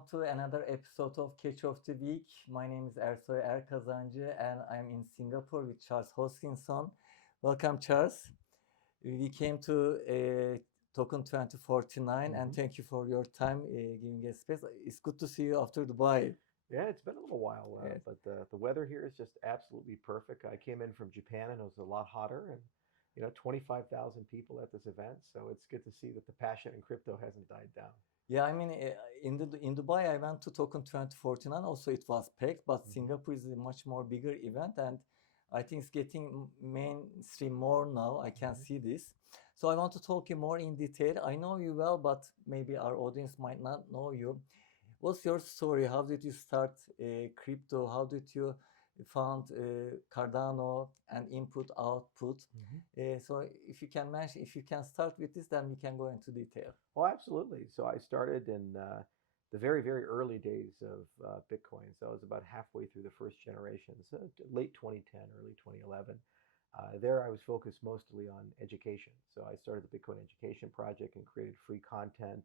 Welcome to another episode of Catch of the Week. My name is Ersoy Erkazancı and I'm in Singapore with Charles Hoskinson. Welcome, Charles. We came to Token 2049 and thank you for your time giving us space. It's good to see you after Dubai. Yeah, it's been a little while, Yes. but the weather here is just absolutely perfect. I came in from Japan and it was a lot hotter, and 25,000 people at this event. So it's good to see that the passion in crypto hasn't died down. Yeah, I mean, in Dubai, I went to Token 2049. Also, it was packed, but Singapore is a much more bigger event, and I think it's getting mainstream more now. I can see this. So I want to talk you more in detail. I know you well, but maybe our audience might not know you. What's your story? How did you start crypto? How did you found Cardano and input output? So if you can mention, if you can start with this, then we can go into detail. Oh, absolutely. So I started in the very, very early days of Bitcoin. So I was about halfway through the first generation, so late 2010, early 2011. There I was focused mostly on education. So I started the Bitcoin Education Project and created free content.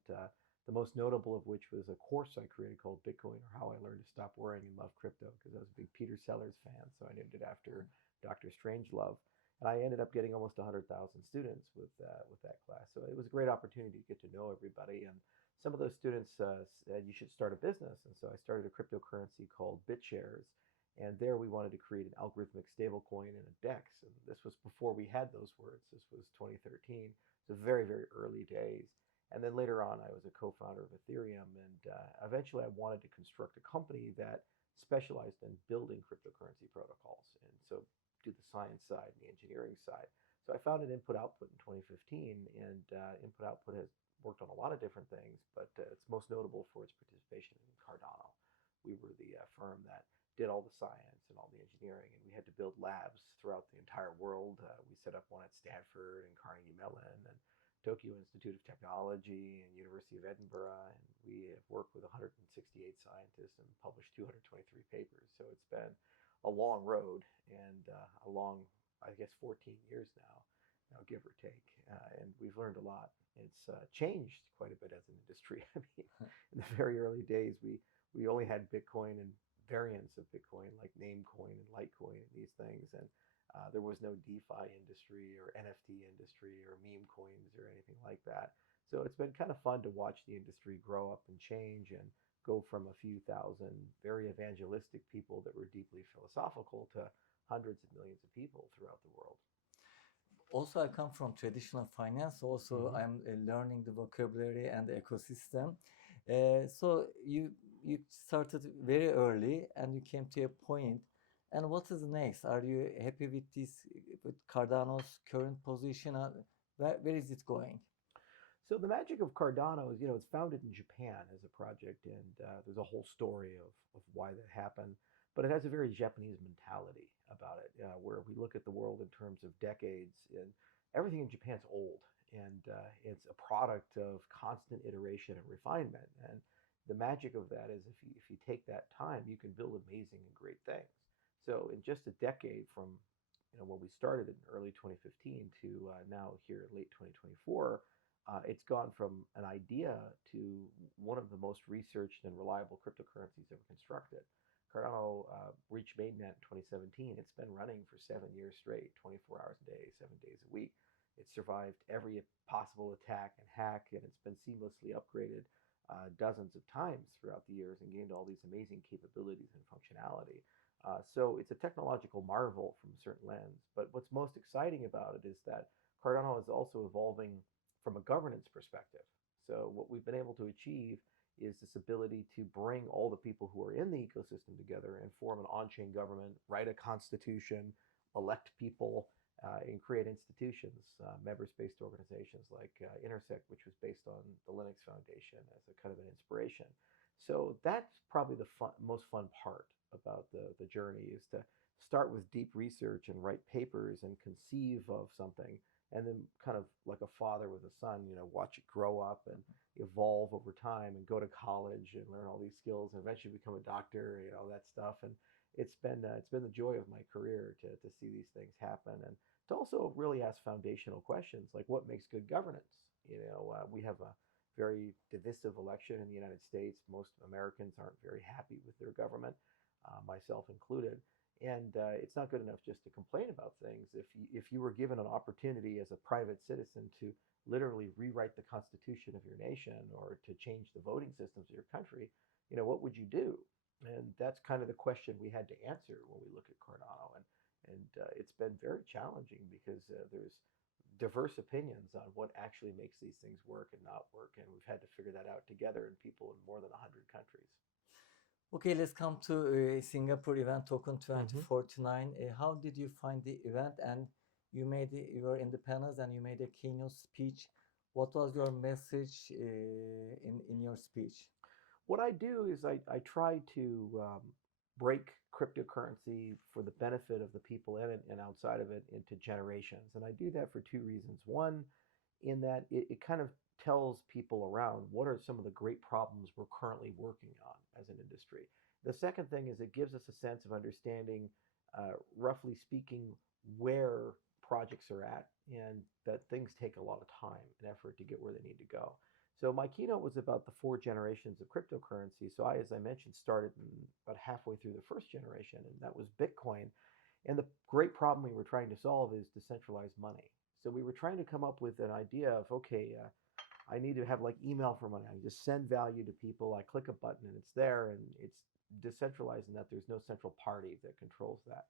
The most notable of which was a course I created called Bitcoin, or How I Learned to Stop Worrying and Love Crypto, because I was a big Peter Sellers fan. So I named it after Dr. Strangelove. And I ended up getting almost 100,000 students with that class. So it was a great opportunity to get to know everybody. And some of those students said you should start a business. And so I started a cryptocurrency called BitShares. And there we wanted to create an algorithmic stablecoin and a DEX. And this was before we had those words. This was 2013. So very, very early days. And then later on, I was a co-founder of Ethereum. And eventually I wanted to construct a company that specialized in building cryptocurrency protocols. And so do the science side and the engineering side. So I founded InputOutput in 2015, and InputOutput has worked on a lot of different things, but it's most notable for its participation in Cardano. We were the firm that did all the science and all the engineering, and we had to build labs throughout the entire world. We set up one at Stanford and Carnegie Mellon and Tokyo Institute of Technology and University of Edinburgh, and we have worked with 168 scientists and published 223 papers. So it's been a long road and a long, I guess, 14 years now, give or take. And we've learned a lot. It's changed quite a bit as an industry. I mean, in the very early days, we only had Bitcoin and variants of Bitcoin like Namecoin and Litecoin and these things. And there was no DeFi industry or NFT industry or meme coins or anything like that. So it's been kind of fun to watch the industry grow up and change and go from a few thousand very evangelistic people that were deeply philosophical to hundreds of millions of people throughout the world. Also, I come from traditional finance. Also, I'm learning the vocabulary and the ecosystem. So you started very early and you came to a point. And what is next? Are you happy with this, with Cardano's current position? Where is it going? So the magic of Cardano is, it's founded in Japan as a project, and there's a whole story of why that happened. But it has a very Japanese mentality about it, where we look at the world in terms of decades, and everything in Japan's old, and it's a product of constant iteration and refinement. And the magic of that is if you take that time, you can build amazing and great things. So in just a decade from when we started in early 2015 to now here late 2024, it's gone from an idea to one of the most researched and reliable cryptocurrencies ever constructed. Cardano reached mainnet in 2017. It's been running for 7 years straight, 24 hours a day, 7 days a week. It's survived every possible attack and hack, and it's been seamlessly upgraded dozens of times throughout the years and gained all these amazing capabilities and functionality. So it's a technological marvel from a certain lens. But what's most exciting about it is that Cardano is also evolving from a governance perspective. So what we've been able to achieve is this ability to bring all the people who are in the ecosystem together and form an on-chain government, write a constitution, elect people, and create institutions, member-based organizations like Intersect, which was based on the Linux Foundation as a kind of an inspiration. So that's probably the most fun part about the journey, is to start with deep research and write papers and conceive of something, and then kind of like a father with a son, watch it grow up and evolve over time and go to college and learn all these skills and eventually become a doctor, that stuff. And it's been the joy of my career to see these things happen, and to also really ask foundational questions like what makes good governance. We have a very divisive election in the United States. Most Americans aren't very happy with their government, myself included. And it's not good enough just to complain about things. If you were given an opportunity as a private citizen to literally rewrite the constitution of your nation or to change the voting systems of your country, what would you do? And that's kind of the question we had to answer when we look at Cardano. And it's been very challenging because there's diverse opinions on what actually makes these things work and not work. And we've had to figure that out together in people in more than 100 countries. Okay, let's come to Singapore event token 2049. How did you find the event? And you were in the panels and you made a keynote speech. What was your message in your speech? What I do is I try to break cryptocurrency for the benefit of the people in it and outside of it into generations. And I do that for two reasons. One, in that it kind of tells people around what are some of the great problems we're currently working on as an industry. The second thing is it gives us a sense of understanding, roughly speaking, where projects are at and that things take a lot of time and effort to get where they need to go. So my keynote was about the 4 generations of cryptocurrency. So as I mentioned, started about halfway through the first generation, and that was Bitcoin. And the great problem we were trying to solve is decentralized money. So we were trying to come up with an idea of, okay, I need to have like email for money. I just send value to people. I click a button and it's there, and it's decentralized in that there's no central party that controls that,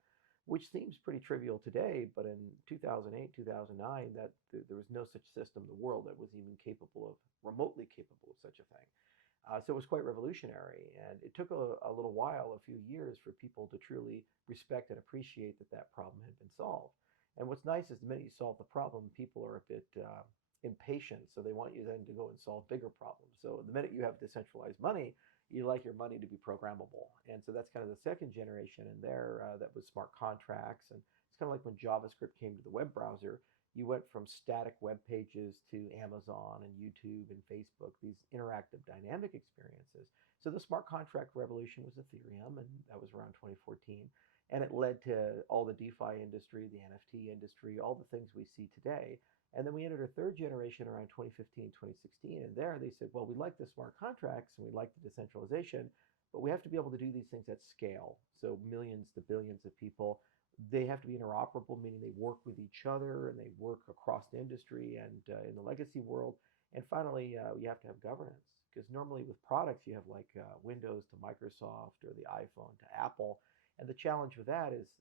which seems pretty trivial today. But in 2008, 2009, that there was no such system in the world that was even remotely capable of such a thing. So it was quite revolutionary, and it took a little while, a few years, for people to truly respect and appreciate that that problem had been solved. And what's nice is the minute you solve the problem, people are a bit impatient, so they want you then to go and solve bigger problems. So the minute you have decentralized money, you like your money to be programmable. And so that's kind of the second generation in there. That was smart contracts. And it's kind of like when JavaScript came to the web browser, you went from static web pages to Amazon and YouTube and Facebook, these interactive dynamic experiences. So the smart contract revolution was Ethereum, and that was around 2014. And it led to all the DeFi industry, the NFT industry, all the things we see today. And then we entered a third generation around 2015, 2016. And there they said, well, we like the smart contracts and we like the decentralization, but we have to be able to do these things at scale. So millions to billions of people. They have to be interoperable, meaning they work with each other and they work across the industry and in the legacy world. And finally, you have to have governance, because normally with products, you have like Windows to Microsoft or the iPhone to Apple. And the challenge with that is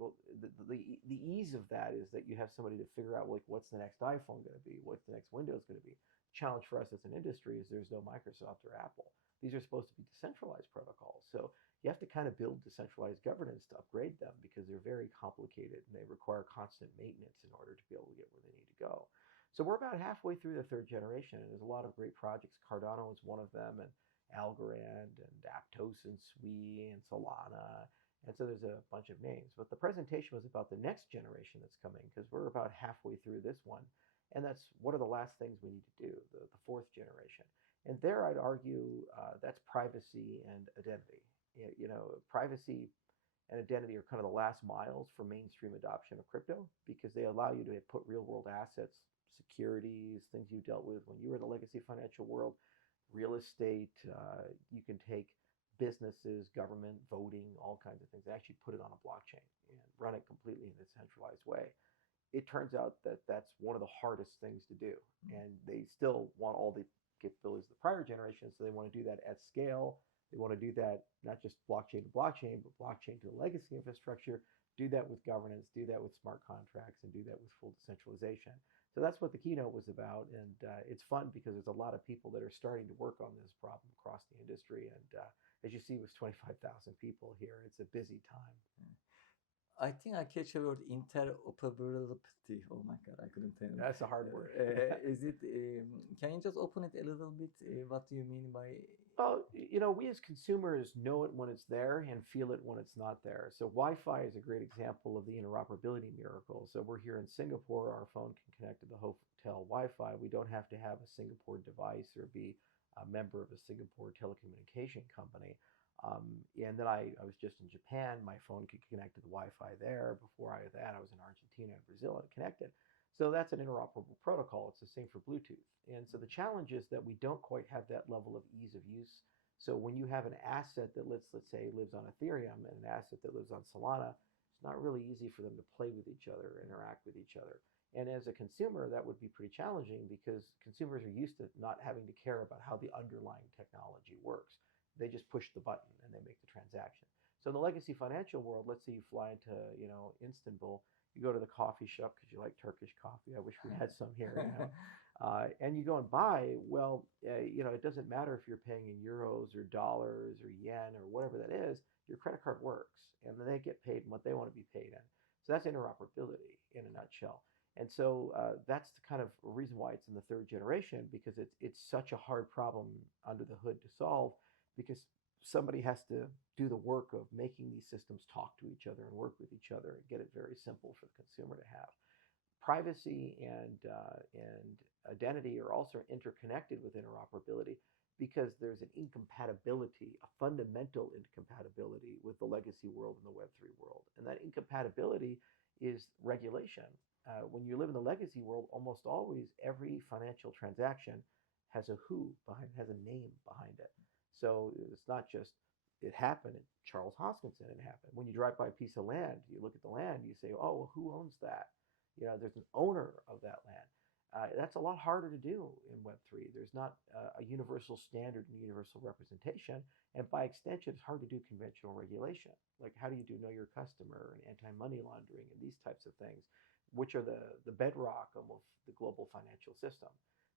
well, the ease of that is that you have somebody to figure out like what's the next iPhone going to be, what's the next Windows going to be. The challenge for us as an industry is there's no Microsoft or Apple. These are supposed to be decentralized protocols. So you have to kind of build decentralized governance to upgrade them because they're very complicated and they require constant maintenance in order to be able to get where they need to go. So we're about halfway through the third generation, and there's a lot of great projects. Cardano is one of them, and Algorand and Aptos and Sui and Solana. And so there's a bunch of names. But the presentation was about the next generation that's coming, because we're about halfway through this one. And that's what are the last things we need to do, the fourth generation. And there I'd argue that's privacy and identity. Privacy and identity are kind of the last miles for mainstream adoption of crypto, because they allow you to put real world assets, securities, things you dealt with when you were in the legacy financial world, real estate. You can take businesses, government, voting, all kinds of things, and actually put it on a blockchain and run it completely in a decentralized way. It turns out that that's one of the hardest things to do. And they still want all the capabilities of the prior generation, so they want to do that at scale. They want to do that not just blockchain to blockchain, but blockchain to the legacy infrastructure, do that with governance, do that with smart contracts, and do that with full decentralization. So that's what the keynote was about. And it's fun because there's a lot of people that are starting to work on this problem across the industry. And as you see, it was 25,000 people here. It's a busy time. I think I catch a word, interoperability. Oh my God, I couldn't tell. That's a hard word. Is it? Can you just open it a little bit? What do you mean by? Well, we as consumers know it when it's there and feel it when it's not there. So Wi-Fi is a great example of the interoperability miracle. So we're here in Singapore. Our phone can connect to the hotel Wi-Fi. We don't have to have a Singapore device or be a member of a Singapore telecommunication company. And then I was just in Japan. My phone could connect to the Wi-Fi there. Before that, I was in Argentina and Brazil, and it connected. So that's an interoperable protocol. It's the same for Bluetooth. And so the challenge is that we don't quite have that level of ease of use. So when you have an asset that let's say lives on Ethereum and an asset that lives on Solana, it's not really easy for them to play with each other, interact with each other. And as a consumer, that would be pretty challenging because consumers are used to not having to care about how the underlying technology works. They just push the button and they make the transaction. So in the legacy financial world, let's say you fly into, Istanbul, you go to the coffee shop because you like Turkish coffee. I wish we had some here. And you go and buy. Well, it doesn't matter if you're paying in euros or dollars or yen or whatever that is. Your credit card works, and then they get paid in what they want to be paid in. So that's interoperability in a nutshell. And so that's the kind of reason why it's in the third generation, because it's such a hard problem under the hood to solve, because somebody has to do the work of making these systems talk to each other and work with each other and get it very simple for the consumer to have. Privacy and identity are also interconnected with interoperability because there's an incompatibility, a fundamental incompatibility with the legacy world and the Web3 world. And that incompatibility is regulation. When you live in the legacy world, almost always every financial transaction has a who behind, has a name behind it. So it's not just it happened. Charles Hoskinson, it happened. When you drive by a piece of land, you look at the land, you say, oh, well, who owns that? There's an owner of that land. That's a lot harder to do in Web3. There's not a universal standard and universal representation. And by extension, it's hard to do conventional regulation. Like how do you do know your customer and anti-money laundering and these types of things, which are the bedrock of the global financial system.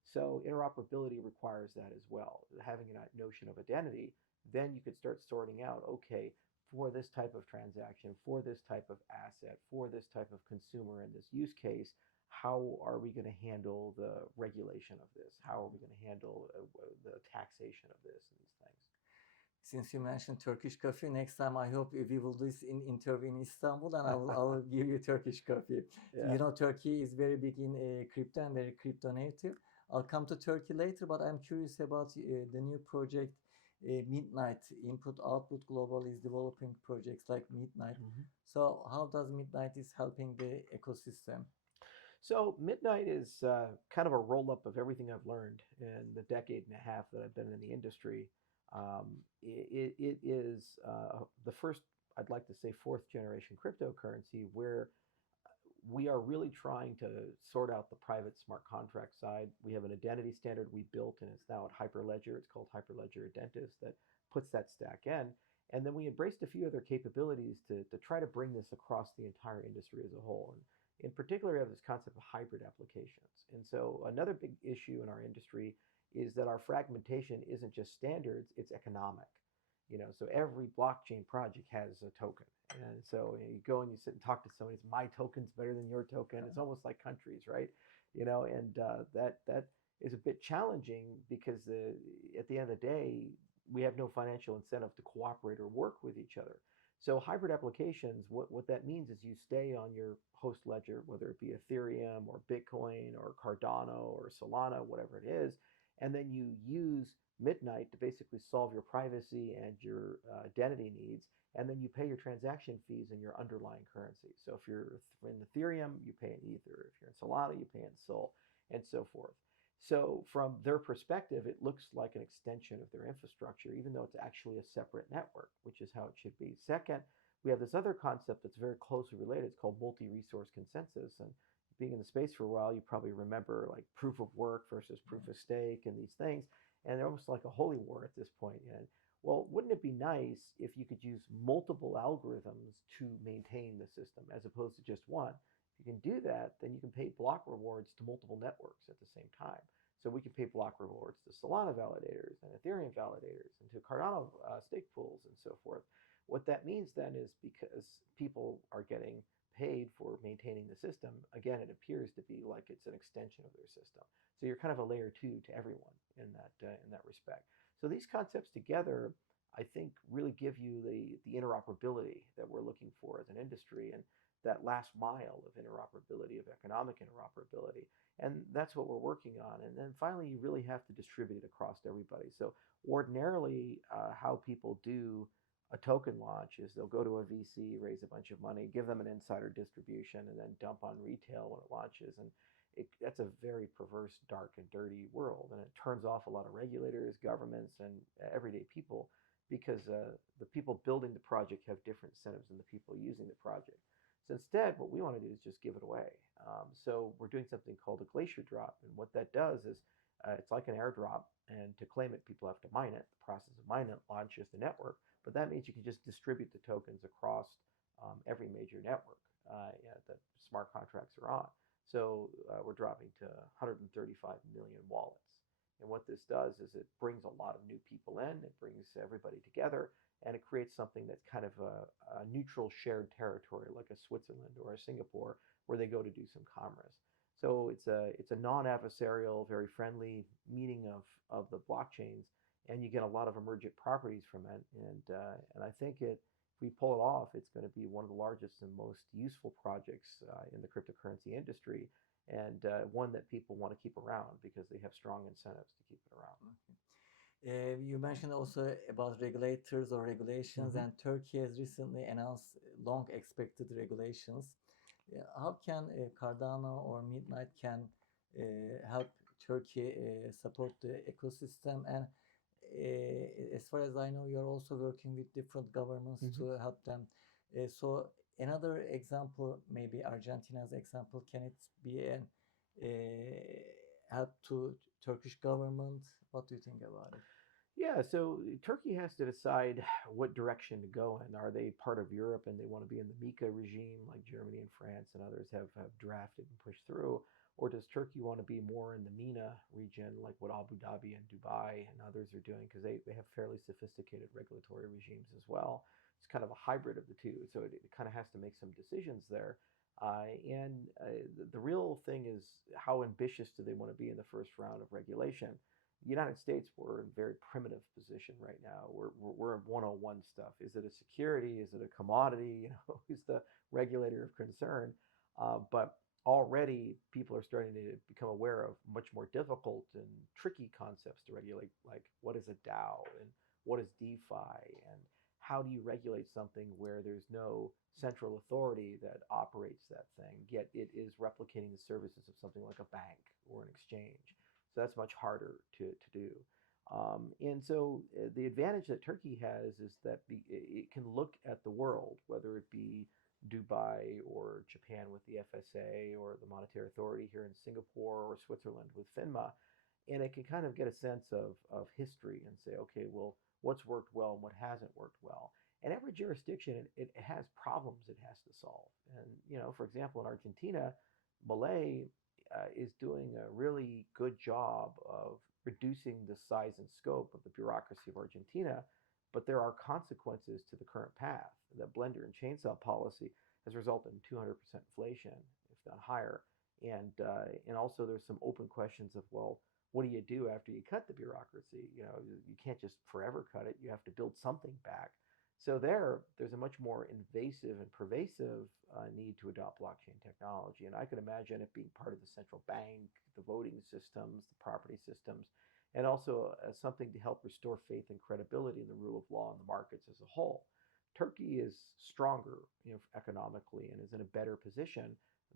So interoperability requires that as well. Having a notion of identity, then you could start sorting out, okay, for this type of transaction, for this type of asset, for this type of consumer in this use case, how are we going to handle the regulation of this? How are we going to handle the taxation of this and these things? Since you mentioned Turkish coffee, next time I hope we will do this in interview in Istanbul, and I will give you Turkish coffee. Yeah. Turkey is very big in crypto and very crypto native. I'll come to Turkey later, but I'm curious about the new project Midnight. InputOutput Global is developing projects like Midnight. So how does Midnight is helping the ecosystem? So Midnight is kind of a roll-up of everything I've learned in the decade and a half that I've been in the industry. It is the first, I'd like to say, fourth generation cryptocurrency where we are really trying to sort out the private smart contract side. We have an identity standard we built, and it's now at Hyperledger. It's called Hyperledger Identitas that puts that stack in. And then we embraced a few other capabilities to try to bring this across the entire industry as a whole. And in particular, we have this concept of hybrid applications. And so another big issue in our industry is that our fragmentation isn't just standards, it's economic. So every blockchain project has a token. And so you go and you sit and talk to somebody, it's my token's better than your token. It's almost like countries, right? And that is a bit challenging because at the end of the day, we have no financial incentive to cooperate or work with each other. So hybrid applications, what that means is you stay on your host ledger, whether it be Ethereum or Bitcoin or Cardano or Solana, whatever it is, and then you use Midnight to basically solve your privacy and your identity needs, and then you pay your transaction fees in your underlying currency. So if you're in Ethereum, you pay in Ether. If you're in Solana, you pay in Sol, and so forth. So from their perspective, it looks like an extension of their infrastructure, even though it's actually a separate network, which is how it should be. Second, we have this other concept that's very closely related. It's called multi-resource consensus. And being in the space for a while, you probably remember like proof of work versus proof of stake and these things. And they're almost like a holy war at this point. And well, wouldn't it be nice if you could use multiple algorithms to maintain the system as opposed to just one? If you can do that, then you can pay block rewards to multiple networks at the same time. So we can pay block rewards to Solana validators and Ethereum validators and to Cardano stake pools and so forth. What that means then is because people are getting paid for maintaining the system, again, it appears to be like it's an extension of their system. So you're kind of a layer two to everyone in that respect. So these concepts together, I think, really give you the interoperability that we're looking for as an industry and that last mile of interoperability, of economic interoperability. And that's what we're working on. And then finally, you really have to distribute it across everybody. So ordinarily, how people do a token launch is they'll go to a VC, raise a bunch of money, give them an insider distribution, and then dump on retail when it launches. And that's a very perverse, dark, and dirty world. And it turns off a lot of regulators, governments, and everyday people because the people building the project have different incentives than the people using the project. So instead, what we want to do is just give it away. So we're doing something called a glacier drop. And what that does is it's like an airdrop. And to claim it, people have to mine it. The process of mining it launches the network. But that means you can just distribute the tokens across every major network that smart contracts are on. So we're dropping to 135 million wallets. And what this does is it brings a lot of new people in, it brings everybody together, and it creates something that's kind of a neutral shared territory like a Switzerland or a Singapore where they go to do some commerce. So it's a non-adversarial, very friendly meeting of the blockchains, and you get a lot of emergent properties from it. And I think if we pull it off, it's going to be one of the largest and most useful projects in the cryptocurrency industry, and one that people want to keep around because they have strong incentives to keep it around. You mentioned also about regulators or regulations, and Turkey has recently announced long expected regulations. How can Cardano or Midnight can help Turkey support the ecosystem? And as far as I know, you're also working with different governments to help them. So another example, maybe Argentina's example, can it be an help to Turkish government? What do you think about it? Yeah, so Turkey has to decide what direction to go in. Are they part of Europe and they want to be in the MiCA regime like Germany and France and others have drafted and pushed through? Or does Turkey want to be more in the MENA region like what Abu Dhabi and Dubai and others are doing because they have fairly sophisticated regulatory regimes as well. It's kind of a hybrid of the two. So it kind of has to make some decisions there. The real thing is how ambitious do they want to be in the first round of regulation? The United States, we're in a very primitive position right now. We're in 101 stuff. Is it a security? Is it a commodity? Who's the regulator of concern? But already people are starting to become aware of much more difficult and tricky concepts to regulate, like what is a DAO and what is DeFi and how do you regulate something where there's no central authority that operates that thing, yet it is replicating the services of something like a bank or an exchange. So that's much harder to do. And so the advantage that Turkey has is that it can look at the world, whether it be Dubai or Japan with the FSA or the Monetary Authority here in Singapore or Switzerland with FINMA, and it can kind of get a sense of history and say, okay, well, what's worked well and what hasn't worked well. And every jurisdiction, it has problems it has to solve. And, for example, in Argentina, Malay is doing a really good job of reducing the size and scope of the bureaucracy of Argentina, but there are consequences to the current path. The blender and chainsaw policy has resulted in 200% inflation, if not higher. And also there's some open questions of, well, what do you do after you cut the bureaucracy? You can't just forever cut it. You have to build something back. So there's a much more invasive and pervasive need to adopt blockchain technology. And I could imagine it being part of the central bank, the voting systems, the property systems, and also something to help restore faith and credibility in the rule of law and the markets as a whole. Turkey is stronger, economically and is in a better position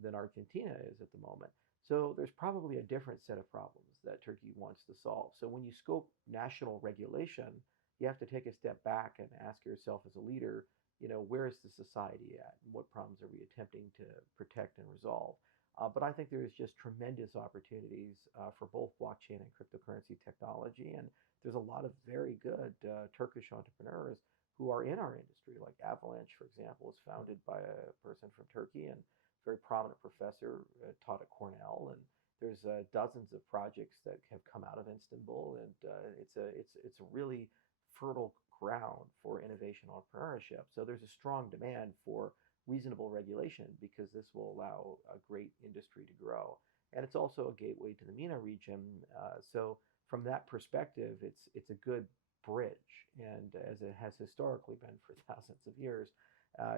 than Argentina is at the moment. So there's probably a different set of problems that Turkey wants to solve. So when you scope national regulation, you have to take a step back and ask yourself as a leader, where is the society at? And what problems are we attempting to protect and resolve? But I think there is just tremendous opportunities for both blockchain and cryptocurrency technology. And there's a lot of very good Turkish entrepreneurs who are in our industry, like Avalanche, for example, is founded by a person from Turkey and a very prominent professor taught at Cornell. And there's dozens of projects that have come out of Istanbul, and it's a really fertile ground for innovation entrepreneurship. So there's a strong demand for reasonable regulation because this will allow a great industry to grow. And it's also a gateway to the MENA region. So from that perspective, it's a good bridge, and as it has historically been for thousands of years.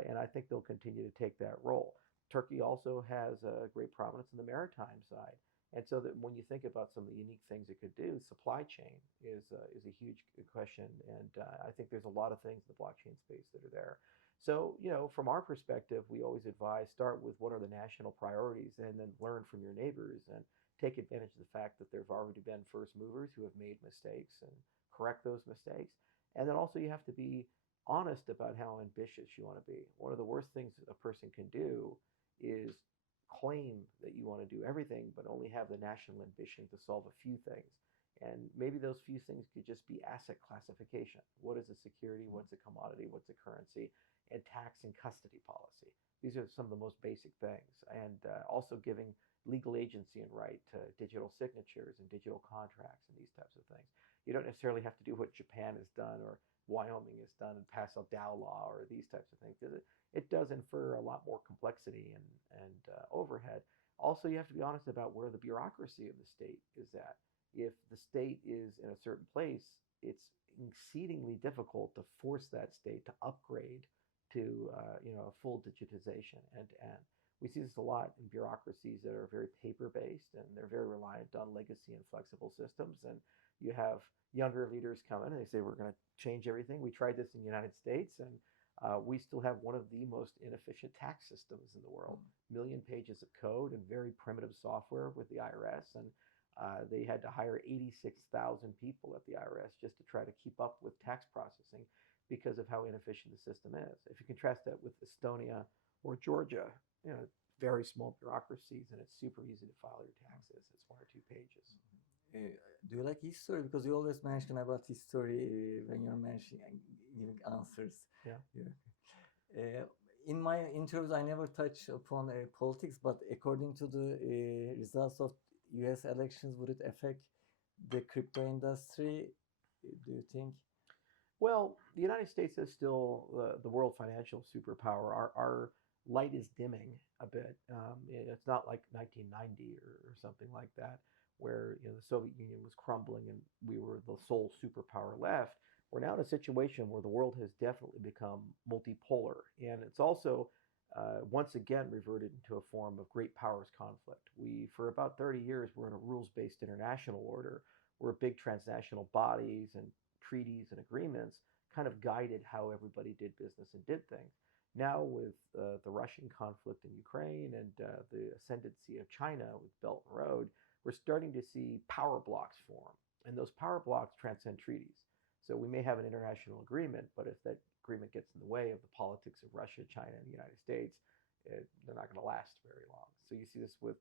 And I think they'll continue to take that role. Turkey also has a great prominence in the maritime side. And so that when you think about some of the unique things it could do, supply chain is a huge question. And I think there's a lot of things in the blockchain space that are there. So, from our perspective, we always advise start with what are the national priorities and then learn from your neighbors and take advantage of the fact that there have already been first movers who have made mistakes and correct those mistakes. And then also you have to be honest about how ambitious you want to be. One of the worst things a person can do is claim that you want to do everything, but only have the national ambition to solve a few things. And maybe those few things could just be asset classification. What is a security? What's a commodity? What's a currency? And tax and custody policy. These are some of the most basic things. And also giving legal agency and right to digital signatures and digital contracts and these types of things. You don't necessarily have to do what Japan has done or Wyoming has done and pass a Dow law or these types of things. It does infer a lot more complexity and overhead. Also, you have to be honest about where the bureaucracy of the state is at. If the state is in a certain place, it's exceedingly difficult to force that state to upgrade to a full digitization end to end. We see this a lot in bureaucracies that are very paper-based and they're very reliant on legacy and flexible systems. And you have younger leaders come in and they say, we're going to change everything. We tried this in the United States and we still have one of the most inefficient tax systems in the world. Million pages of code and very primitive software with the IRS. And they had to hire 86,000 people at the IRS just to try to keep up with tax processing because of how inefficient the system is. If you contrast that with Estonia or Georgia, very small bureaucracies, and it's super easy to file your taxes. It's 1 or 2 pages. Do you like history? Because you always mention about history when you're mentioning giving answers. Yeah. In my interviews, I never touch upon politics, but according to the results of U.S. elections, would it affect the crypto industry? Do you think? Well, the United States is still the world financial superpower. Our light is dimming a bit. It's not like 1990 or something like that, where the Soviet Union was crumbling and we were the sole superpower left. We're now in a situation where the world has definitely become multipolar, and it's also once again reverted into a form of great powers conflict. For about 30 years, we're in a rules-based international order where big transnational bodies and treaties and agreements kind of guided how everybody did business and did things. Now with the Russian conflict in Ukraine and the ascendancy of China with Belt and Road, we're starting to see power blocks form. And those power blocks transcend treaties. So we may have an international agreement, but if that agreement gets in the way of the politics of Russia, China, and the United States, they're not going to last very long. So you see this with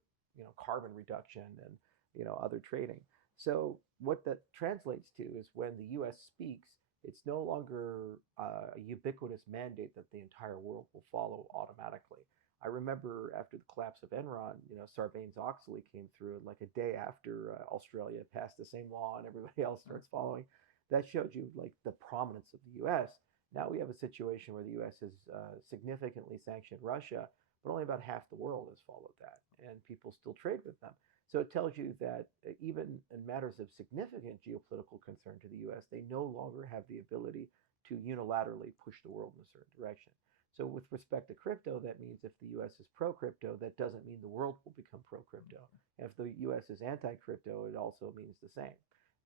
carbon reduction and other trading. So what that translates to is when the U.S. speaks, it's no longer a ubiquitous mandate that the entire world will follow automatically. I remember after the collapse of Enron, Sarbanes-Oxley came through like a day after Australia passed the same law and everybody else starts following. That showed you like the prominence of the U.S. Now we have a situation where the U.S. has significantly sanctioned Russia, but only about half the world has followed that, and people still trade with them. So it tells you that even in matters of significant geopolitical concern to the U.S., they no longer have the ability to unilaterally push the world in a certain direction. So with respect to crypto, that means if the U.S. is pro-crypto, that doesn't mean the world will become pro-crypto. And if the U.S. is anti-crypto, it also means the same.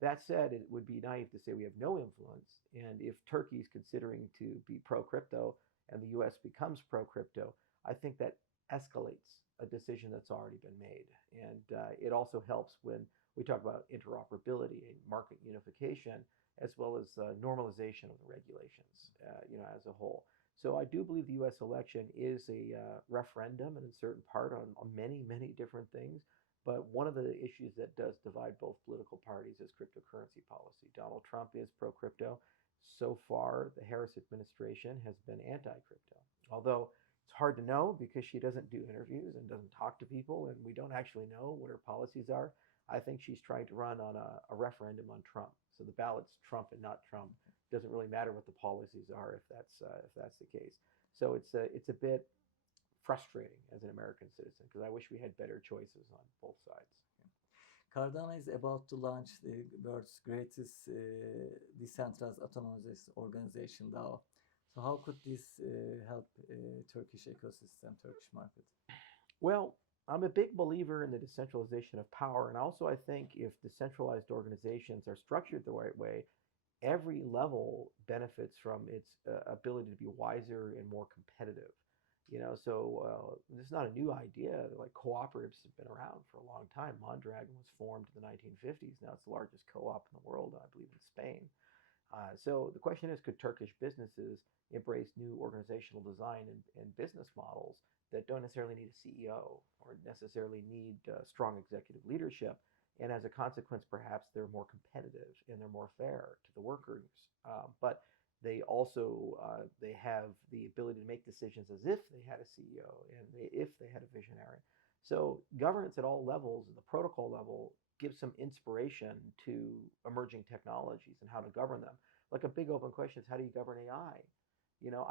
That said, it would be naive to say we have no influence. And if Turkey is considering to be pro-crypto and the U.S. becomes pro-crypto, I think that escalates a decision that's already been made. And it also helps when we talk about interoperability and market unification, as well as normalization of the regulations, as a whole. So I do believe the U.S. election is a referendum, and in certain part on many, many different things. But one of the issues that does divide both political parties is cryptocurrency policy. Donald Trump is pro-crypto. So far, the Harris administration has been anti-crypto. Although it's hard to know because she doesn't do interviews and doesn't talk to people, and we don't actually know what her policies are. I think she's trying to run on a referendum on Trump. So the ballot's Trump and not Trump. It doesn't really matter what the policies are if that's the case. So it's a bit frustrating as an American citizen because I wish we had better choices on both sides. Cardano is about to launch the world's greatest decentralized autonomous organization, DAO. So how could this help Turkish ecosystem, Turkish market? Well, I'm a big believer in the decentralization of power. And also, I think if decentralized organizations are structured the right way, every level benefits from its ability to be wiser and more competitive. This is not a new idea. Like cooperatives have been around for a long time. Mondragon was formed in the 1950s. Now it's the largest co-op in the world, I believe, in Spain. So the question is, could Turkish businesses embrace new organizational design and business models that don't necessarily need a CEO or necessarily need strong executive leadership? And as a consequence, perhaps they're more competitive and they're more fair to the workers. But they also they have the ability to make decisions as if they had a CEO and if they had a visionary. So governance at all levels, at the protocol level, gives some inspiration to emerging technologies and how to govern them. Like a big open question is, how do you govern AI?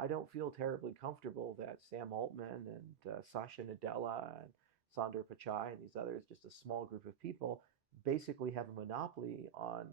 I don't feel terribly comfortable that Sam Altman and Satya Nadella and Sundar Pichai and these others, just a small group of people, basically have a monopoly on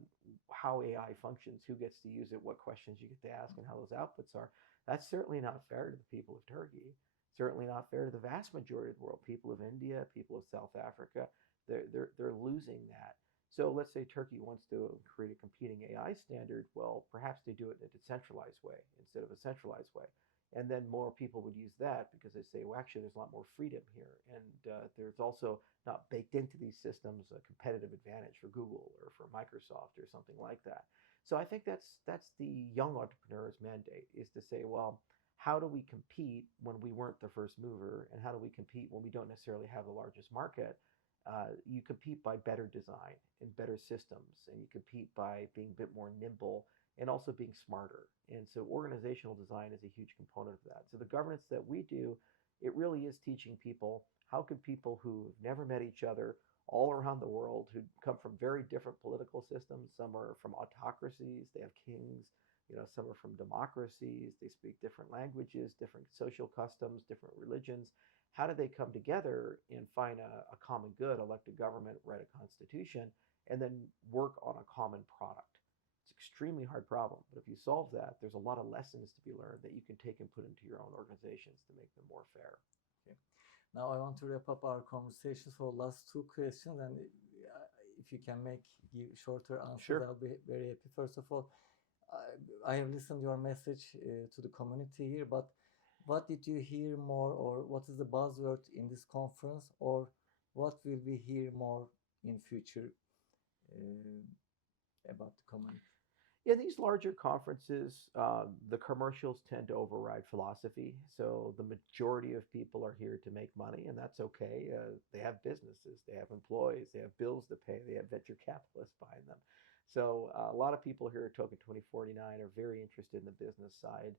how AI functions, who gets to use it, what questions you get to ask, and how those outputs are. That's certainly not fair to the people of Turkey. Certainly not fair to the vast majority of the world. People of India, people of South Africa, they're losing that. So let's say Turkey wants to create a competing AI standard. Well, perhaps they do it in a decentralized way instead of a centralized way. And then more people would use that because they say, well, actually, there's a lot more freedom here. And there's also not baked into these systems a competitive advantage for Google or for Microsoft or something like that. So I think that's the young entrepreneur's mandate, is to say, well, how do we compete when we weren't the first mover? And how do we compete when we don't necessarily have the largest market? You compete by better design and better systems, and you compete by being a bit more nimble and also being smarter. And so organizational design is a huge component of that. So the governance that we do, it really is teaching people, how can people who have never met each other all around the world, who come from very different political systems, some are from autocracies, they have kings, some are from democracies, they speak different languages, different social customs, different religions. How do they come together and find a common good, elect a government, write a constitution, and then work on a common product? It's an extremely hard problem, but if you solve that, there's a lot of lessons to be learned that you can take and put into your own organizations to make them more fair. Okay. Now I want to wrap up our conversation. So last two questions, and if you can give shorter answers, Sure. I'll be very happy. First of all, I have listened your message to the community here, but what did you hear more, or what is the buzzword in this conference, or what will we hear more in future about the community? In these larger conferences, the commercials tend to override philosophy. So the majority of people are here to make money, and that's okay. They have businesses, they have employees, they have bills to pay, they have venture capitalists behind them. So a lot of people here at Token 2049 are very interested in the business side,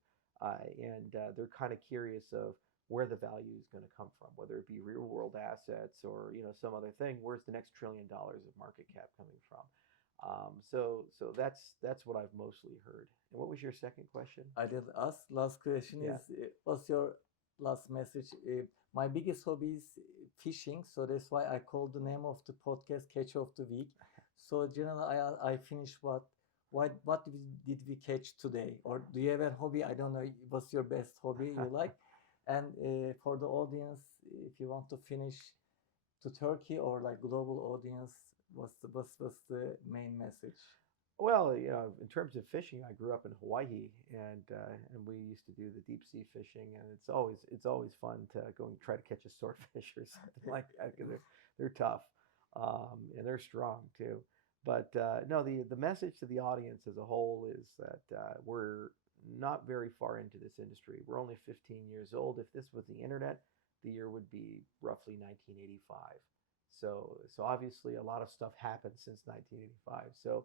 and they're kind of curious of where the value is going to come from, whether it be real world assets or some other thing. Where's the next $1 trillion of market cap coming from? So that's what I've mostly heard. And what was your second question? I did ask. Last question Yeah. is, what's your last message? My biggest hobby is fishing, so that's why I called the name of the podcast "Catch of the Week." So generally, I finish what did we catch today? Or do you have a hobby? I don't know. What's your best hobby you like? And for the audience, if you want to finish to Turkey or like global audience, what's the main message? Well, in terms of fishing, I grew up in Hawaii, and we used to do the deep sea fishing, and it's always fun to go and try to catch a swordfish or something like that, because they're tough, and they're strong too. But no, the message to the audience as a whole is that we're not very far into this industry. We're only 15 years old. If this was the internet, the year would be roughly 1985. So obviously a lot of stuff happened since 1985. So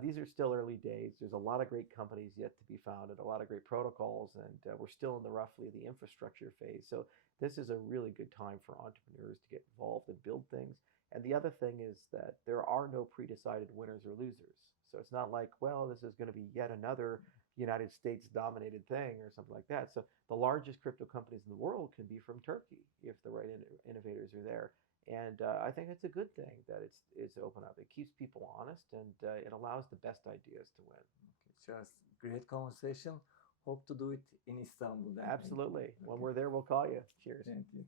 these are still early days. There's a lot of great companies yet to be founded, a lot of great protocols, and we're still in roughly the infrastructure phase. So this is a really good time for entrepreneurs to get involved and build things. And the other thing is that there are no pre-decided winners or losers. So it's not like, well, this is going to be yet another United States dominated thing or something like that. So the largest crypto companies in the world can be from Turkey if the right innovators are there. And I think it's a good thing that it's open up. It keeps people honest, and it allows the best ideas to win. Okay, Charles, great conversation. Hope to do it in Istanbul then. Absolutely. Okay. When we're there, we'll call you. Cheers. Thank you.